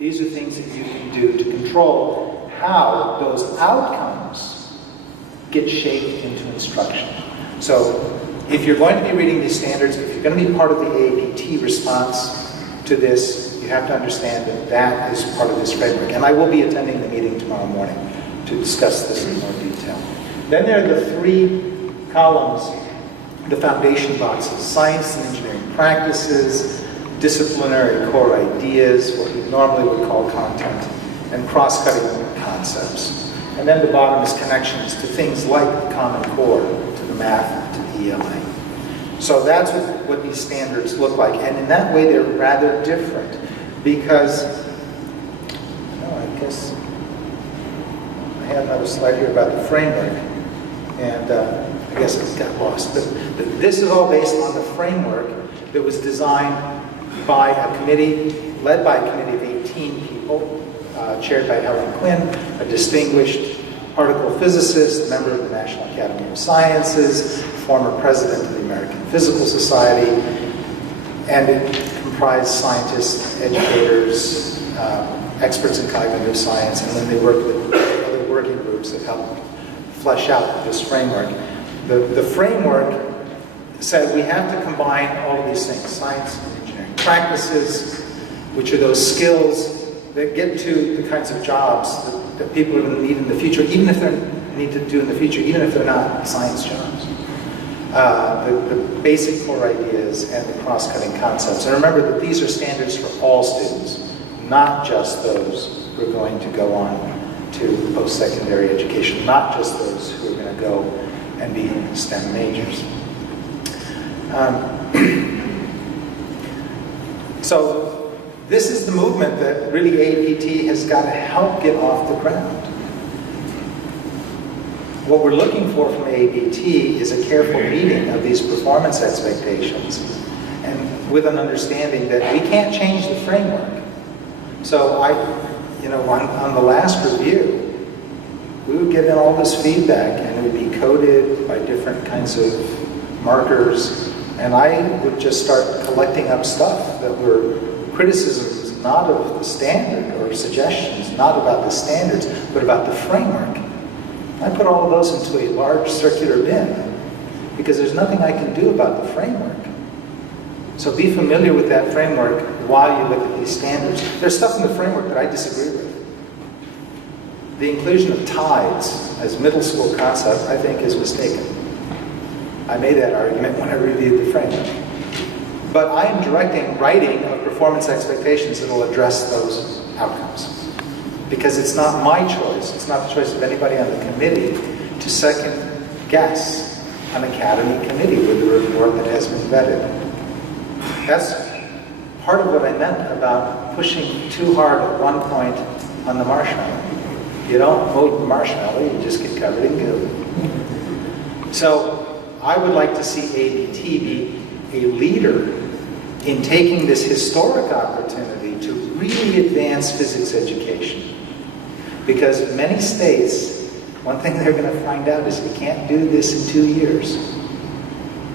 These are things that you can do to control how those outcomes get shaped into instruction. So if you're going to be reading these standards, if you're going to be part of the AAPT response to this, you have to understand that that is part of this framework. And I will be attending the meeting tomorrow morning to discuss this in more detail. Then there are the three columns, the foundation boxes: science and engineering practices, disciplinary core ideas, what we normally would call content, and cross-cutting concepts. And then the bottom is connections to things like the Common Core, to the math, to the ELA. So that's what these standards look like. And in that way, they're rather different because, I guess I had another slide here about the framework, and I guess it got lost. But this is all based on the framework that was designed by a committee, led by a committee of 18 people, chaired by Helen Quinn, a distinguished particle physicist, a member of the National Academy of Sciences, former president of the American Physical Society, and it comprised scientists, educators, experts in cognitive science, and then they worked with other working groups that helped flesh out this framework. The framework said we have to combine all of these things: science and engineering practices, which are those skills that get to the kinds of jobs that people are going to need in the future, even if they need to do in the future, even if they're not science jobs. The basic core ideas and the cross-cutting concepts. And remember that these are standards for all students, not just those who are going to go on to post-secondary education, not just those who are going to go and be STEM majors. So this is the movement that really AAPT has got to help get off the ground. What we're looking for from AAPT is a careful reading of these performance expectations, and with an understanding that we can't change the framework. So on the last review, we would get in all this feedback, and it would be coded by different kinds of markers, and I would just start collecting up stuff that were criticisms not of the standard or suggestions, not about the standards, but about the framework. I put all of those into a large circular bin because there's nothing I can do about the framework. So be familiar with that framework while you look at these standards. There's stuff in the framework that I disagree with. The inclusion of tides as middle school concept, I think, is mistaken. I made that argument when I reviewed the framework. But I am directing writing of performance expectations that will address those outcomes. Because it's not my choice, it's not the choice of anybody on the committee to second guess an academy committee with a report that has been vetted. That's part of what I meant about pushing too hard at one point on the marshmallow. You don't mold the marshmallow, you just get covered in goo. So I would like to see AAPT be a leader in taking this historic opportunity to really advance physics education. Because in many states, one thing they're going to find out is you can't do this in 2 years.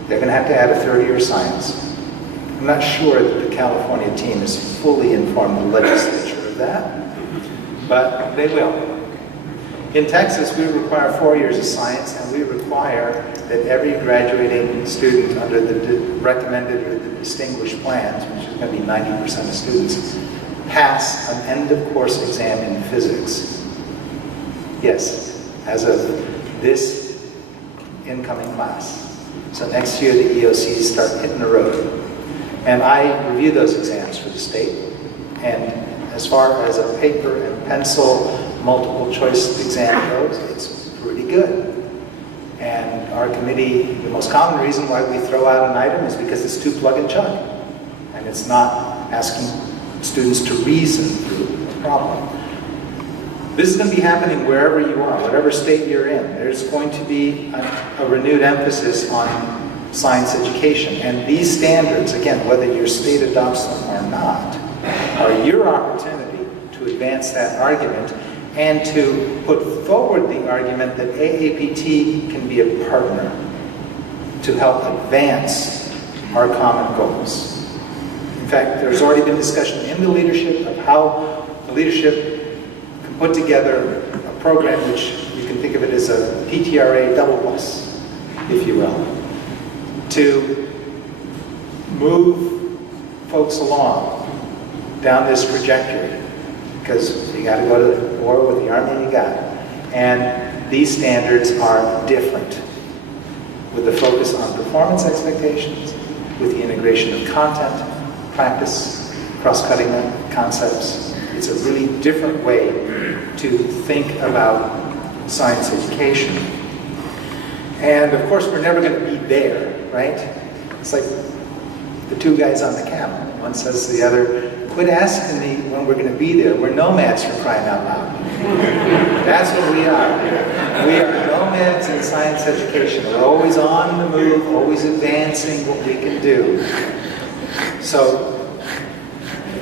They're going to have to add a third year of science. I'm not sure that the California team has fully informed the legislature of that, but they will. In Texas, we require 4 years of science, and we require that every graduating student under the recommended or the distinguished plans, which is going to be 90% of students, pass an end-of-course exam in physics. Yes, as of this incoming class. So next year, the EOCs start hitting the road. And I review those exams for the state. And as far as a paper and pencil multiple choice exam goes, it's pretty good. And our committee, the most common reason why we throw out an item is because it's too plug and chug. And it's not asking students to reason through the problem. This is going to be happening wherever you are, whatever state you're in. There's going to be a renewed emphasis on science education. And these standards, again, whether your state adopts them or not, are your opportunity to advance that argument and to put forward the argument that AAPT can be a partner to help advance our common goals. In fact, there's already been discussion in the leadership of how leadership can put together a program which you can think of it as a PTRA double plus, if you will, to move folks along down this trajectory, because you got to go to war with the army you got. And these standards are different, with the focus on performance expectations, with the integration of content, practice, cross-cutting concepts. It's a really different way to think about science education. And of course, we're never going to be there, right? It's like the two guys on the camel. One says to the other, quit asking me when we're going to be there. We're nomads, for crying out loud. That's what we are. We are nomads in science education. We're always on the move, always advancing what we can do. So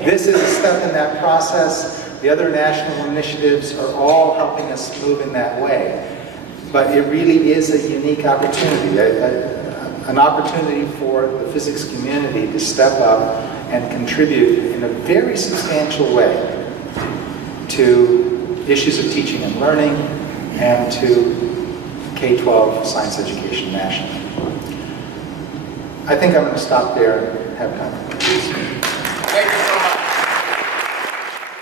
this is a step in that process. The other national initiatives are all helping us move in that way. But it really is a unique opportunity, an opportunity for the physics community to step up and contribute in a very substantial way to issues of teaching and learning and to K-12 science education nationally. I think I'm going to stop there and have time for questions. Thank you so much.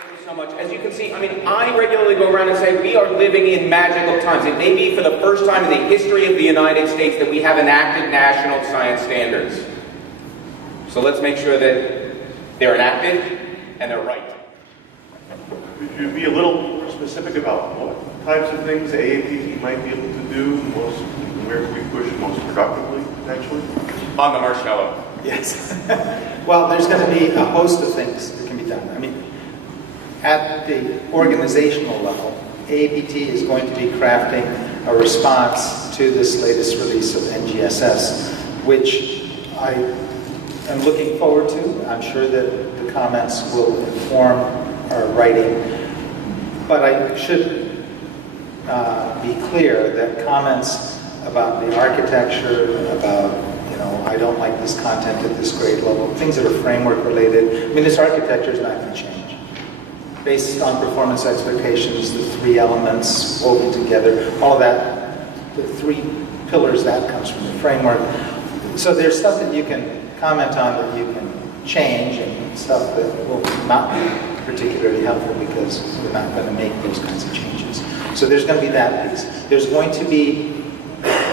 Thank you so much. As you can see, I regularly go around and say we are living in magical times. It may be for the first time in the history of the United States that we have enacted national science standards. So let's make sure that they're enacted and they're right. Could you be a little more specific about what types of things the AAPT might be able to do, where can we push most productively, potentially? On the marshmallow. Yes. Well, there's going to be a host of things that can be done. At the organizational level, AAPT is going to be crafting a response to this latest release of NGSS, which I am looking forward to. I'm sure that the comments will inform our writing. But I should be clear that comments about the architecture, about I don't like this content at this grade level, things that are framework related. This architecture is not going to change. Based on performance expectations, the three elements woven together, all of that, the three pillars, that comes from the framework. So there's stuff that you can comment on that you can change, and stuff that will not be particularly helpful because we're not going to make those kinds of changes. So there's going to be that piece. There's going to be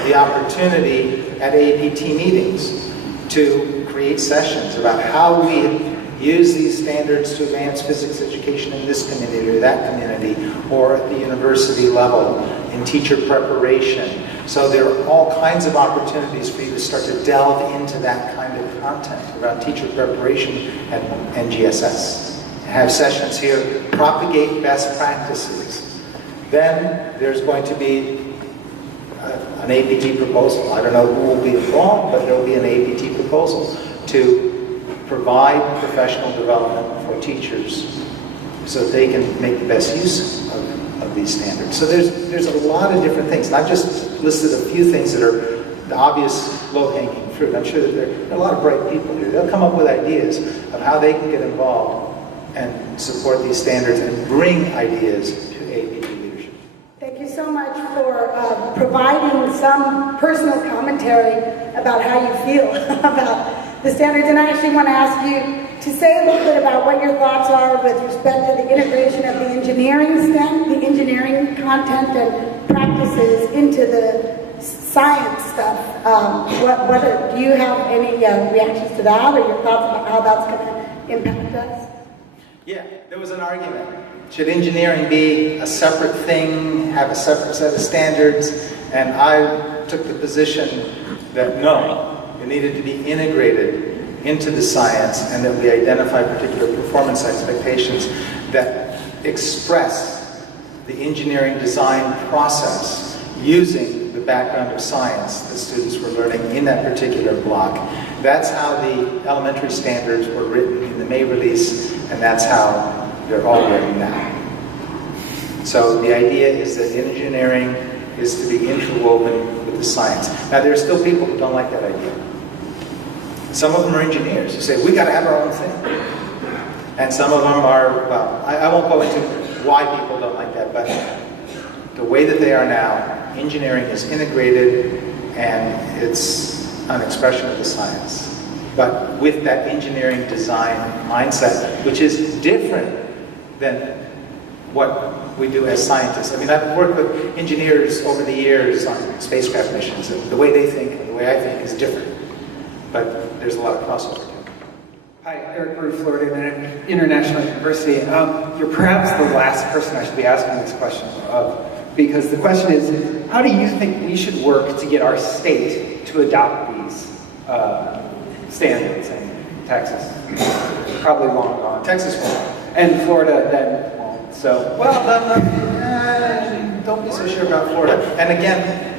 the opportunity at AAPT meetings to create sessions about how we use these standards to advance physics education in this community or that community, or at the university level in teacher preparation. So there are all kinds of opportunities for you to start to delve into that kind of content around teacher preparation at NGSS. Have sessions here, propagate best practices. Then there's going to be an APT proposal. I don't know who will be involved, but there will be an APT proposal to provide professional development for teachers so that they can make the best use of these standards. So there's a lot of different things. And I've just listed a few things that are the obvious low-hanging fruit. I'm sure that there are a lot of bright people here. They'll come up with ideas of how they can get involved and support these standards and bring ideas to APT leadership. Thank you so much for providing some personal commentary about how you feel about the standards. And I actually want to ask you to say a little bit about what your thoughts are with respect to the integration of the engineering STEM, the engineering content and practices into the science stuff. Do you have any reactions to that, or your thoughts about how that's going to impact us? Yeah, there was an argument. Should engineering be a separate thing, have a separate set of standards? And I took the position that no, it needed to be integrated into the science, and that we identify particular performance expectations that express the engineering design process using the background of science that students were learning in that particular block. That's how the elementary standards were written in the May release, and that's how they're all written now. So the idea is that engineering is to be interwoven with the science. Now there are still people who don't like that idea. Some of them are engineers who say, we got to have our own thing. And some of them are, well, I won't go into why people don't like that, but the way that they are now, engineering is integrated and it's an expression of the science. But with that engineering design mindset, which is different than what we do as scientists. I mean, I've worked with engineers over the years on spacecraft missions, and the way they think and the way I think is different. But there's a lot of crossover. Hi, Eric Brew, Florida International University. You're perhaps the last person I should be asking this question of, because the question is, how do you think we should work to get our state to adopt these standards in Texas? Probably long gone. Texas won't. And Florida then won't. So, well, don't be so sure about Florida. And again,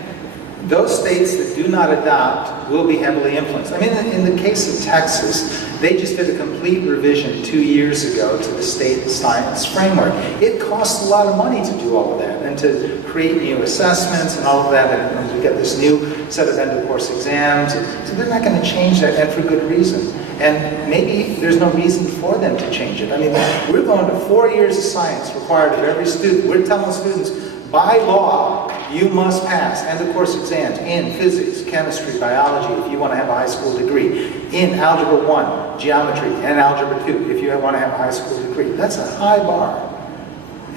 those states that do not adopt will be heavily influenced. I mean, in the case of Texas, they just did a complete revision 2 years ago to the state science framework. It costs a lot of money to do all of that and to create new assessments and all of that, and we get this new set of end-of-course exams. So they're not going to change that, and for good reason. And maybe there's no reason for them to change it. I mean, we're going to 4 years of science required of every student. We're telling students, by law, you must pass end-of-course exams in physics, chemistry, biology, if you want to have a high school degree, in Algebra 1, geometry, and Algebra 2, if you want to have a high school degree. That's a high bar,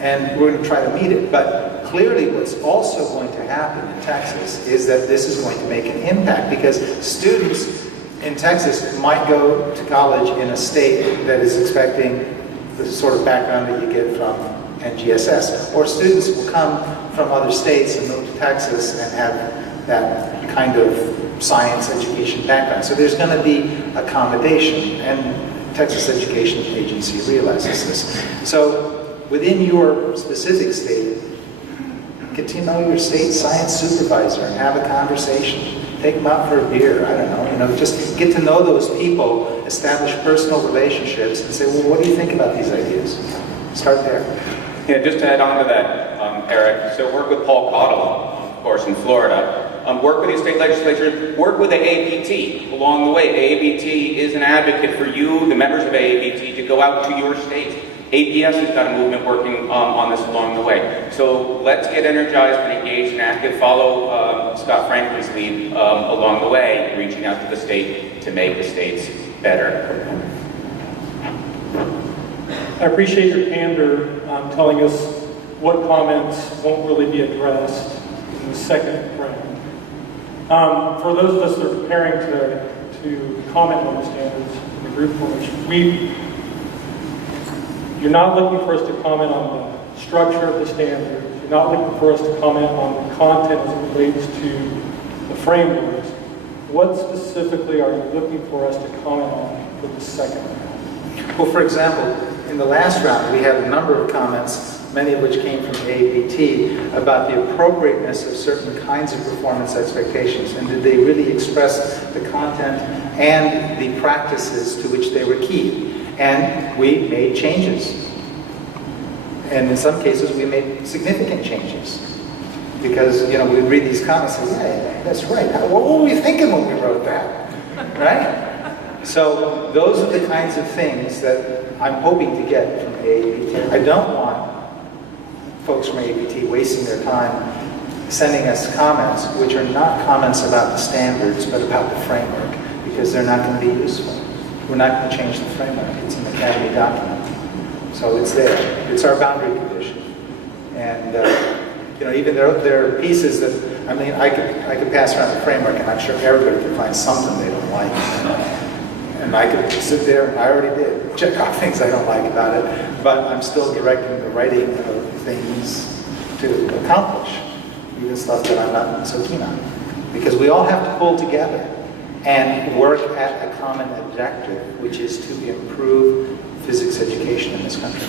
and we're going to try to meet it. But clearly what's also going to happen in Texas is that this is going to make an impact, because students in Texas might go to college in a state that is expecting the sort of background that you get from NGSS, or students will come from other states and move to Texas and have that kind of science education background. So there's going to be accommodation, and Texas Education Agency realizes this. So within your specific state, get to know your state science supervisor and have a conversation. Take them out for a beer, I don't know, just get to know those people, establish personal relationships, and say, well, what do you think about these ideas? Start there. Yeah, just to add on to that, Eric, so work with Paul Cottle, of course, in Florida. Work with the state legislature, work with the AAPT along the way. AAPT is an advocate for you, the members of AAPT, to go out to your state. APS has got a movement working on this along the way. So let's get energized and engaged and active. Follow Scott Franklin's lead along the way, reaching out to the state to make the states better. I appreciate your candor telling us what comments won't really be addressed in the second round. For those of us that are preparing to comment on the standards in the group formation, you're not looking for us to comment on the structure of the standards. You're not looking for us to comment on the content as it relates to the frameworks. What specifically are you looking for us to comment on for the second round? Well, for example, in the last round, we had a number of comments, many of which came from AAPT, about the appropriateness of certain kinds of performance expectations, and did they really express the content and the practices to which they were keyed. And we made changes. And in some cases, we made significant changes. Because, we read these comments and say, yeah, that's right. What were we thinking when we wrote that? Right? So those are the kinds of things that I'm hoping to get from AAPT. I don't want folks from AAPT wasting their time sending us comments which are not comments about the standards, but about the framework, because they're not going to be useful. We're not going to change the framework. It's an Academy document. So it's there. It's our boundary condition. And, even there are pieces that, I could pass around the framework, and I'm sure everybody could find something they don't like. And I could sit there, and I already did, check off things I don't like about it, but I'm still directing the writing of things to accomplish, even stuff that I'm not so keen on. Because we all have to pull together and work at a common objective, which is to improve physics education in this country.